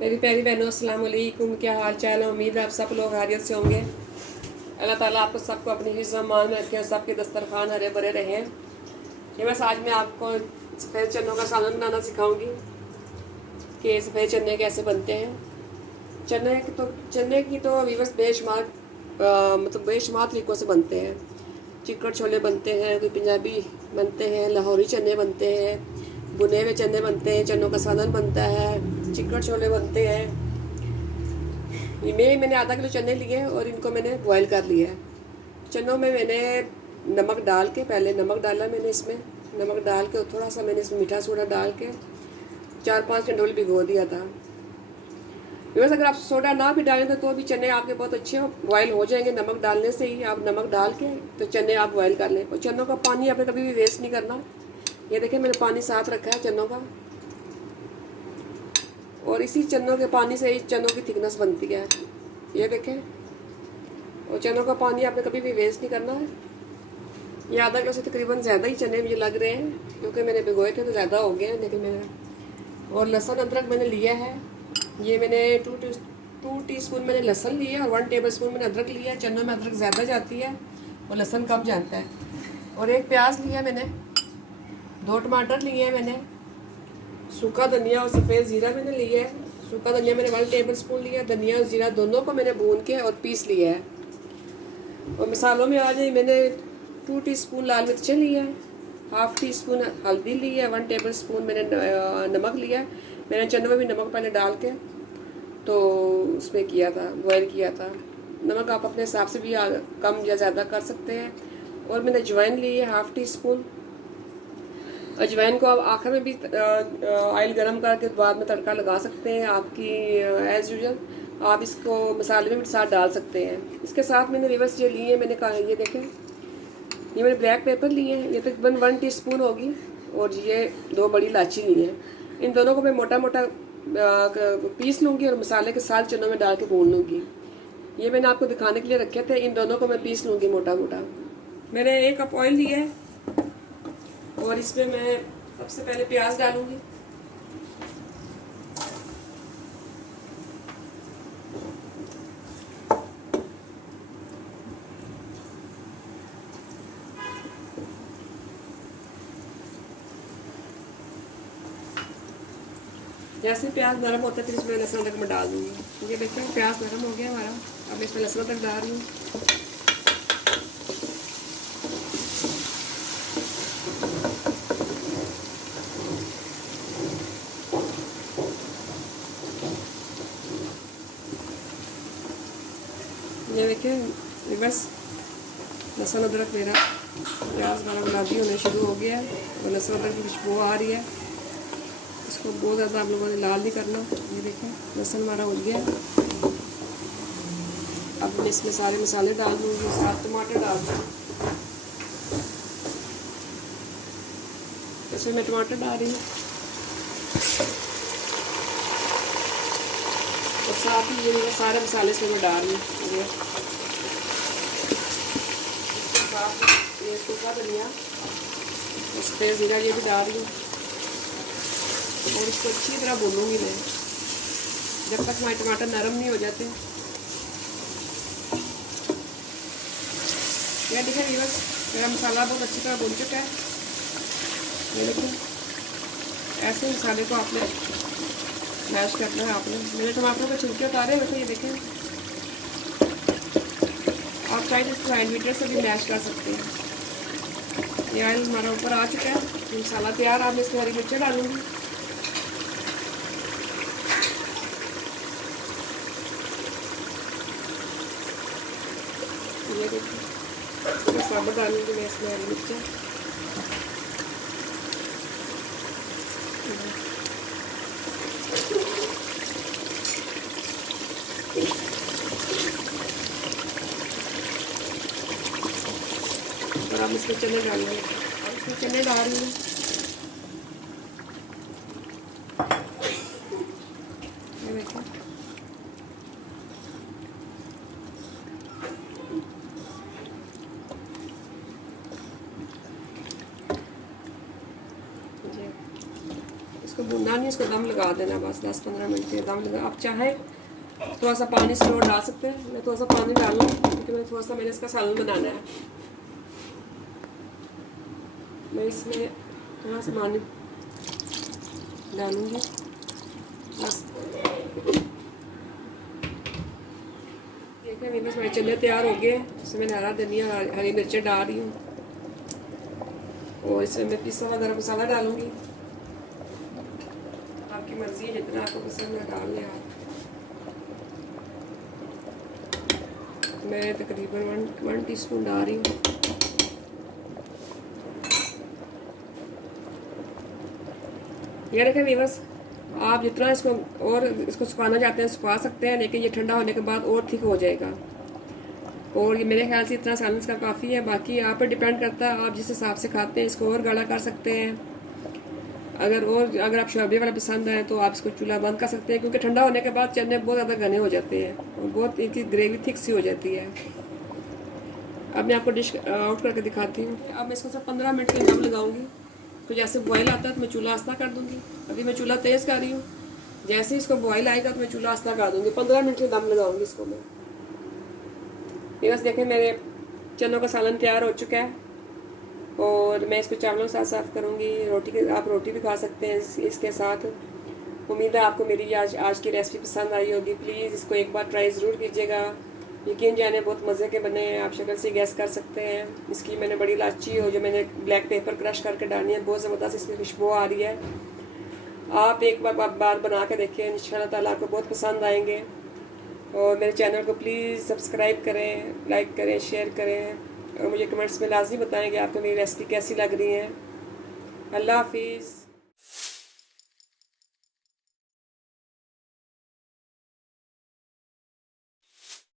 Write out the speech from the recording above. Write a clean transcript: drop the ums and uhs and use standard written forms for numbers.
मेरी प्यारी बहनों, अस्सलाम वालेकुम। क्या हाल चाल है? उम्मीद है आप सब लोग खैरियत से होंगे। अल्लाह ताला आपको सबको अपनी हिफ्ज़ मान में रखें, सबके दस्तरखान हरे भरे रहें। ये बस आज मैं आपको सफ़ेद चनों का सालन बनाना सिखाऊंगी कि सफ़ेद चने कैसे बनते हैं। चने की तो वीवर्स बेशुमार मतलब बेशुमार तरीक़ों से बनते हैं। चिकड़ छोले बनते हैं, कोई पंजाबी बनते हैं, लाहौरी चने बनते हैं, बुने हुए चने बनते हैं, चनों का सालन बनता है, चिकड़ छोले बनते हैं। मैंने आधा किलो चने लिए और इनको मैंने बॉयल कर लिया है। चनों में मैंने नमक डाल के, पहले नमक डाला मैंने इसमें, नमक डाल के और थोड़ा सा मैंने इसमें मीठा सोडा डाल के 4-5 घंटे भिगो दिया था। बस अगर आप सोडा ना भी डालें तो भी चने आपके बहुत अच्छे बॉयल हो जाएंगे। नमक डालने से ही आप नमक डाल के तो चने आप बॉयल कर लें। और चनों का पानी आपने कभी भी वेस्ट नहीं करना। ये देखिए मैंने पानी साथ रखा है चनों का, और इसी चनों के पानी से ही चनों की थिकनेस बनती है। ये देखें, और चनों का पानी आपने कभी भी वेस्ट नहीं करना है। ये आधा किलो से तकरीबन ज़्यादा ही चने मुझे लग रहे हैं, क्योंकि मैंने भिगोए थे तो ज़्यादा हो गए हैं। लेकिन मैंने और लहसुन अदरक मैंने लिया है। ये मैंने 2 टीस्पून मैंने लहसुन लिया और 1 टेबल स्पून मैंने अदरक लिया है। चनों में अदरक ज़्यादा जाती है और लहसुन कम जाता है। और 1 प्याज लिया मैंने, 2 टमाटर लिए हैं मैंने, सूखा धनिया और सफ़ेद ज़ीरा मैंने लिया है। सूखा धनिया मैंने 1 टेबल स्पून लिया, धनिया और ज़ीरा दोनों को मैंने भून के और पीस लिया है। और मसालों में आ जाए, मैंने 2 टीस्पून लाल मिर्चें लिया है, हाफ़ टी स्पून हल्दी ली है, 1 टेबल स्पून मैंने नमक लिया है। मैंने चनों में भी नमक पहले डाल के तो उसमें किया था, बॉयल किया था। नमक आप अपने हिसाब से भी कम या ज़्यादा कर सकते हैं। और मैंने अजवाइन ली है, हाफ़ टी स्पून। अजवाइन को आप आखिर में भी ऑयल गरम करके बाद में तड़का लगा सकते हैं। आपकी एज़ यूजल आप इसको मसाले में भी साथ डाल सकते हैं। इसके साथ मैंने रिवर्स ये लिए हैं, मैंने कहा ये देखें, ये मैंने ब्लैक पेपर लिए हैं, ये तकरीबन 1 टीस्पून होगी। और ये 2 बड़ी इलायची ली है। इन दोनों को मैं मोटा मोटा पीस लूँगी और मसाले के साथ चनों में डाल के भून लूँगी। ये मैंने आपको दिखाने के लिए रखे थे। इन दोनों को मैं पीस लूँगी मोटा मोटा। मैंने 1 कप ऑयल लिया है और इसमें मैं सबसे पहले प्याज डालूँगी। जैसे प्याज नरम होता है फिर इसमें लहसुन अदरक मैं डाल दूँगी। ये देखिए प्याज नरम हो गया हमारा। अब इसमें लहसुन अदरक डाल रही हूँ। ये देखिए बस लहसुन अदरक मेरा प्याज हमारा गुलाबी होने शुरू हो गया है और लहसुन अदरक की खुशबू आ रही है। इसको बहुत ज़्यादा आप लोगों ने लाल नहीं करना। ये देखिए लहसुन हमारा हो गया है। अब मैं इसमें सारे मसाले डाल दूँगी, साथ टमाटर डाल दूँगी। इसमें मैं टमाटर डाल रही हूँ और साथ ही ये सारे मसाले इसमें मैं डाल रही हूँ। साथ ये सूखा धनिया और सफ़ेद ज़ीरा ये भी डाल रही हूँ और इसको अच्छी तरह भूनूंगी मैं जब तक हमारे टमाटर नरम नहीं हो जाते। यह देखिए व्यूअर्स, मेरा मसाला बहुत अच्छी तरह भून चुका है। ये देखिए ऐसे मसाले को आपने मैश करना है। आपने मेरे टमाटरों को छिलके उतारे हुए थे। ये देखें, आप चाहे तो इसको हैंड मीटर से भी मैश कर सकते हैं। ये ऑयल हमारा ऊपर आ चुका है, मसाला तैयार। आप इसमें हरी मिर्चें डालूंगी। ये देखिए साबुत डालूंगी मैं इसमें हरी मिर्चें। और अब इसमें चने डालेंगे। अब इसमें चने डाल रही हूँ। ये देखिए इसको भूनना नहीं, इसको दम लगा देना बस 10-15 मिनट के दम लगा। आप चाहे थोड़ा सा पानी से और डाल सकते हैं, मैं थोड़ा सा पानी डालूँ क्योंकि मैं थोड़ा सा मैंने इसका सालन बनाना है। मैं इसमें थोड़ा सा पानी डालूँगी बस। देखिए मेरे मेरे चने तैयार हो गए। इसमें मैं हरा धनिया हरी मिर्चें डाल रही हूँ और इसमें मैं पिसा हुआ गरम मसाला डालूँगी। आपकी मर्जी है, जितना आपको पसंद है डाल लें आप। मैं तकरीबन 1 टीस्पून डाल रही हूँ। ये देखें व्यूअर्स, आप जितना इसको और इसको सुखाना चाहते हैं सुखा सकते हैं, लेकिन ये ठंडा होने के बाद और थिक हो जाएगा। और ये मेरे ख्याल से इतना सालन का काफ़ी है। बाकी आप पर डिपेंड करता है, आप जिस हिसाब से खाते हैं इसको और गाढ़ा कर सकते हैं। अगर आप शोरबे वाला पसंद है तो आप इसको चूल्हा बंद कर सकते हैं, क्योंकि ठंडा होने के बाद चने बहुत ज़्यादा घने हो जाते हैं और बहुत इनकी ग्रेवी थिक सी हो जाती है। अब मैं आपको डिश आउट करके दिखाती हूँ। अब मैं इसको सिर्फ 15 मिनट के दम लगाऊंगी। तो जैसे बॉयल आता है तो मैं चूल्हा आस्ता कर दूँगी। अभी मैं चूल्हा तेज़ कर रही हूँ, जैसे इसको बॉयल आएगा तो मैं चूल्हा आस्ता कर दूँगी। 15 मिनट के दम लगाऊंगी इसको मैं। ये बस देखें मेरे चनों का सालन तैयार हो चुका है और मैं इसको चावलों के साथ सर्व करूँगी। आप रोटी भी खा सकते हैं इसके साथ। उम्मीद है आपको मेरी आज की रेसिपी पसंद आई होगी। प्लीज़ इसको एक बार ट्राई ज़रूर कीजिएगा। यकीन जाने बहुत मज़े के बने हैं, आप शक्ल से गैस कर सकते हैं। इसकी मैंने बड़ी इलायची हो जो मैंने ब्लैक पेपर क्रश करके डाली है, बहुत ज़बरदस्त इसकी खुशबू आ रही है। आप एक बार बना के देखिए, इंशाल्लाह ताला आपको बहुत पसंद आएंगे। और मेरे चैनल को प्लीज़ सब्सक्राइब करें, लाइक करें, शेयर करें और मुझे कमेंट्स में लाजमी बताएं कि आपको मेरी रेसिपी कैसी लग रही है। अल्लाह हाफिज़।